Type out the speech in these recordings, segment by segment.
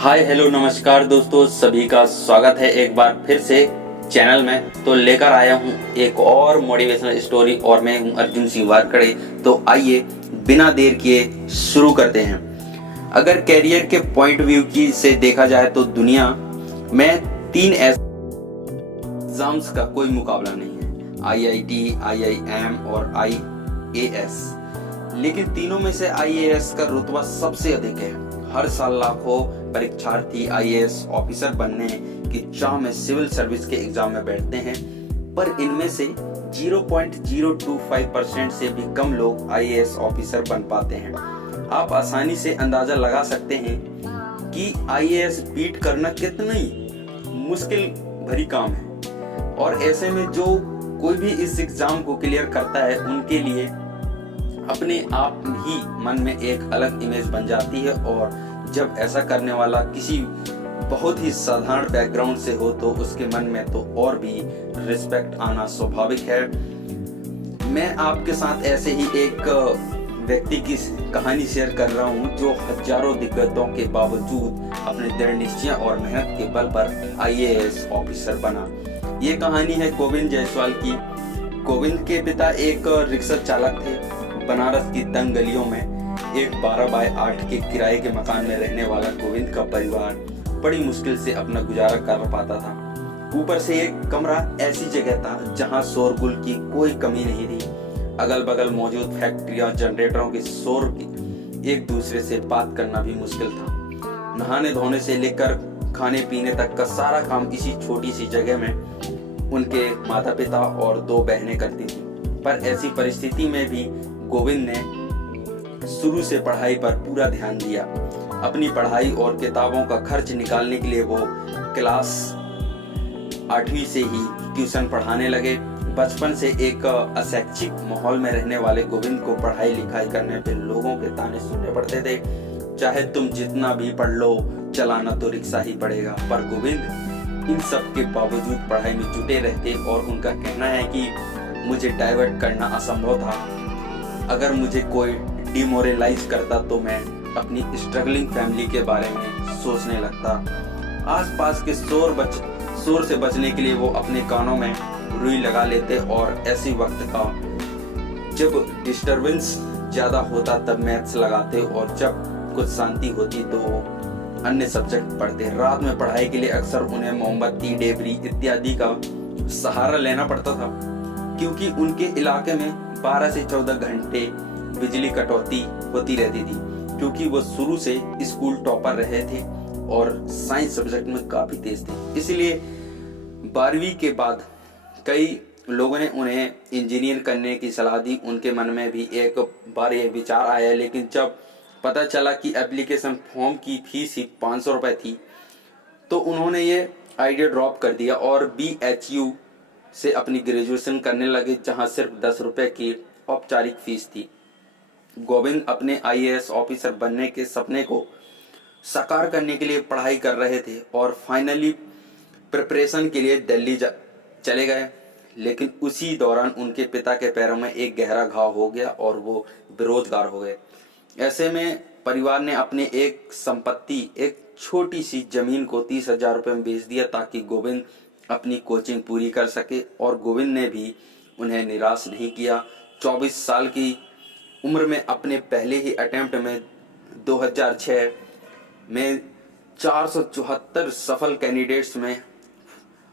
Hi hello नमस्कार दोस्तों, सभी का स्वागत है एक बार फिर से चैनल में। तो लेकर आया हूँ एक और मोटिवेशनल स्टोरी और मैं हूँ अर्जुन सिंह वारकड़े। तो आइए बिना देर किए शुरू करते हैं। अगर कैरियर के पॉइंट व्यू की से देखा जाए तो दुनिया में 3 एग्जाम्स का कोई मुकाबला नहीं है, IIT, IIM और IAS। लेकिन तीनों में से IAS का रुतबा सबसे अधिक है। हर साल लाखों परीक्षार्थी IAS ऑफिसर बनने की चाह में सिविल सर्विस के एग्जाम में बैठते हैं, पर इनमें से 0.025% से भी कम लोग IAS ऑफिसर बन पाते हैं। आप आसानी से अंदाजा लगा सकते हैं कि IAS बीट करना कितनी मुश्किल भरी काम है। और ऐसे में जो कोई भी इस एग्जाम को क्लियर करता है उनके लिए अपने आप ही मन में एक अलग इमेज बन जाती है। और जब ऐसा करने वाला किसी बहुत ही साधारण बैकग्राउंड से हो तो उसके मन में तो और भी रिस्पेक्ट आना स्वाभाविक है। मैं आपके साथ ऐसे ही एक व्यक्ति की कहानी शेयर कर रहा हूं जो हजारों दिक्कतों के बावजूद अपने दृढ़ निश्चय और मेहनत के बल पर IAS ऑफिसर बना। ये कहानी है गोविंद जायसवाल की। गोविंद के पिता एक रिक्शा चालक थे। बनारस की तंग गलियों में एक 12 बाय 8 के किराए के मकान में रहने वाला गोविंद का परिवार बड़ी मुश्किल से अपना गुजारा कर पाता था। ऊपर से एक कमरा ऐसी जगह था जहां शोरगुल की कोई कमी नहीं थी। अगल बगल मौजूद फैक्ट्रियां, जनरेटरों के शोर की एक दूसरे से बात करना भी मुश्किल था। नहाने धोने से लेकर खाने पीने तक का सारा काम इसी छोटी सी जगह में उनके माता पिता और 2 बहनें करती थी। पर ऐसी परिस्थिति में भी गोविंद ने शुरू से पढ़ाई पर पूरा ध्यान दिया। अपनी पढ़ाई और किताबों का खर्च निकालने के लिए वो क्लास 8वीं से ही ट्यूशन पढ़ाने लगे। बचपन से एक अशैक्षिक माहौल में रहने वाले गोविंद को पढ़ाई लिखाई करने पे लोगों के ताने सुनने पड़ते थे। चाहे तुम जितना भी पढ़ लो, चलाना तो रिक्शा ही पड़ेगा। पर गोविंद इन सब के बावजूद पढ़ाई में जुटे रहते और उनका कहना है कि मुझे डाइवर्ट करना असंभव था। अगर मुझे कोई डिमोरलाइज करता तो मैं अपनी स्ट्रगलिंग फैमिली के बारे में सोचने लगता। आसपास के शोर से बचने के लिए वो अपने कानों में रुई लगा लेते और ऐसी वक्त का जब डिस्टरबेंस ज्यादा होता तब मैथ्स लगाते और जब कुछ शांति होती तो अन्य सब्जेक्ट पढ़ते। रात में पढ़ाई के लिए अक्सर उन्हें मोमबत्ती, डेबरी इत्यादि का सहारा लेना पड़ता था, क्योंकि उनके इलाके में 12 से 14 घंटे बिजली कटौती होती रहती थी। क्योंकि वो शुरू से स्कूल टॉपर रहे थे और साइंस सब्जेक्ट में काफी तेज थे, इसलिए 12वीं के बाद कई लोगों ने उन्हें इंजीनियर करने की सलाह दी। उनके मन में भी एक बार यह विचार आया, लेकिन जब पता चला कि एप्लीकेशन फॉर्म की फीस ही 500 रुपए थी तो उन्होंने ये आइडिया ड्रॉप कर दिया और BHU से अपनी ग्रेजुएशन करने लगे, जहां सिर्फ 10 रुपए की औपचारिक फीस थी। गोविंद अपने IAS ऑफिसर बनने के सपने को साकार करने के लिए पढ़ाई कर रहे थे और फाइनली प्रिपरेशन के लिए दिल्ली चले गए। लेकिन उसी दौरान उनके पिता के पैरों में एक गहरा घाव हो गया और वो बेरोजगार हो गए। ऐसे में परिवार ने अपने एक संपत्ति, एक छोटी सी जमीन को 30,000 रुपए में बेच दिया ताकि गोविंद अपनी कोचिंग पूरी कर सके। और गोविंद ने भी उन्हें निराश नहीं किया। 24 साल की उम्र में अपने पहले ही अटेम्प्ट में 2006 में 474 सफल कैंडिडेट्स में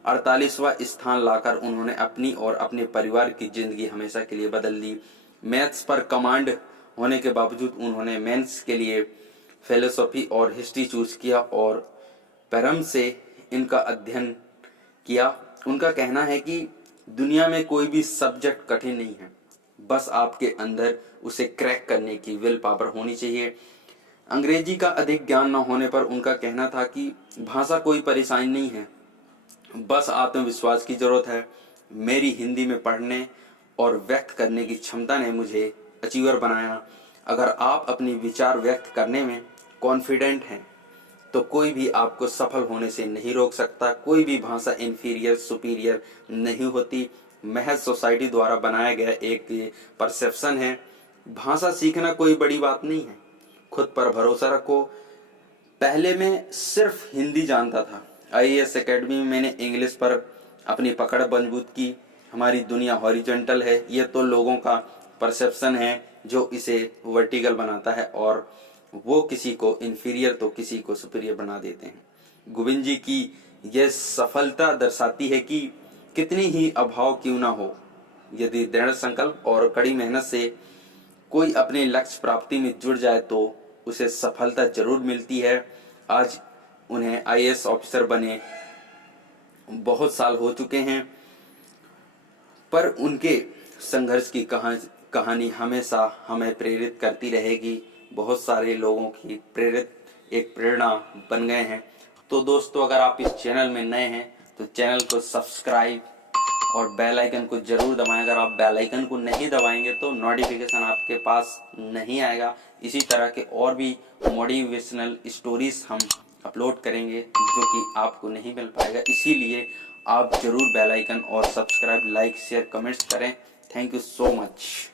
48वां स्थान लाकर उन्होंने अपनी और अपने परिवार की जिंदगी हमेशा के लिए बदल दी। मैथ्स पर कमांड होने के बावजूद उन्होंने मेंस के लिए फिलोसॉफी और हिस्ट्री चूज किया और प्रारंभ से इनका अध्ययन किया। उनका कहना है कि दुनिया में कोई भी सब्जेक्ट कठिन नहीं है, बस आपके अंदर उसे क्रैक करने की विल पावर होनी चाहिए। अंग्रेजी का अधिक ज्ञान न होने पर उनका कहना था कि भाषा कोई परेशानी नहीं है, बस आत्मविश्वास की जरूरत है। मेरी हिंदी में पढ़ने और व्यक्त करने की क्षमता ने मुझे अचीवर बनाया। अगर आप अपने विचार व्यक्त करने में कॉन्फिडेंट हैं तो कोई भी आपको सफल होने से नहीं रोक सकता। कोई भी भाषा इंफीरियर सुपीरियर नहीं होती, महज सोसाइटी द्वारा बनाया गया एक परसेप्शन है। भाषा सीखना कोई बड़ी बात नहीं है। खुद पर भरोसा रखो, पहले मैं सिर्फ हिंदी जानता था। आईएएस एकेडमी में मैंने इंग्लिश पर अपनी पकड़ मजबूत की। हमारी दुनिया हॉरिजॉन्टल है, ये तो लोगों का परसेप्शन है जो इसे वर्टिकल बनाता है और वो किसी को इन्फीरियर तो किसी को सुपीरियर बना देते हैं। गोविंद जी की यह सफलता दर्शाती है कि कितनी ही अभाव क्यों ना हो, यदि दृढ़ संकल्प और कड़ी मेहनत से कोई अपने लक्ष्य प्राप्ति में जुड़ जाए तो उसे सफलता जरूर मिलती है। आज उन्हें आईएएस ऑफिसर बने बहुत साल हो चुके हैं, पर उनके संघर्ष की कहानी हमेशा हमें प्रेरित करती रहेगी। बहुत सारे लोगों की एक प्रेरणा बन गए हैं। तो दोस्तों, अगर आप इस चैनल में नए हैं तो चैनल को सब्सक्राइब और बेल आइकन को जरूर दबाएं। अगर आप बेल आइकन को नहीं दबाएंगे तो नोटिफिकेशन आपके पास नहीं आएगा। इसी तरह के और भी मोटिवेशनल स्टोरीज हम अपलोड करेंगे जो कि आपको नहीं मिल पाएगा, इसीलिए आप जरूर बेल आइकन और सब्सक्राइब, लाइक, शेयर, कमेंट्स करें। Thank you so much.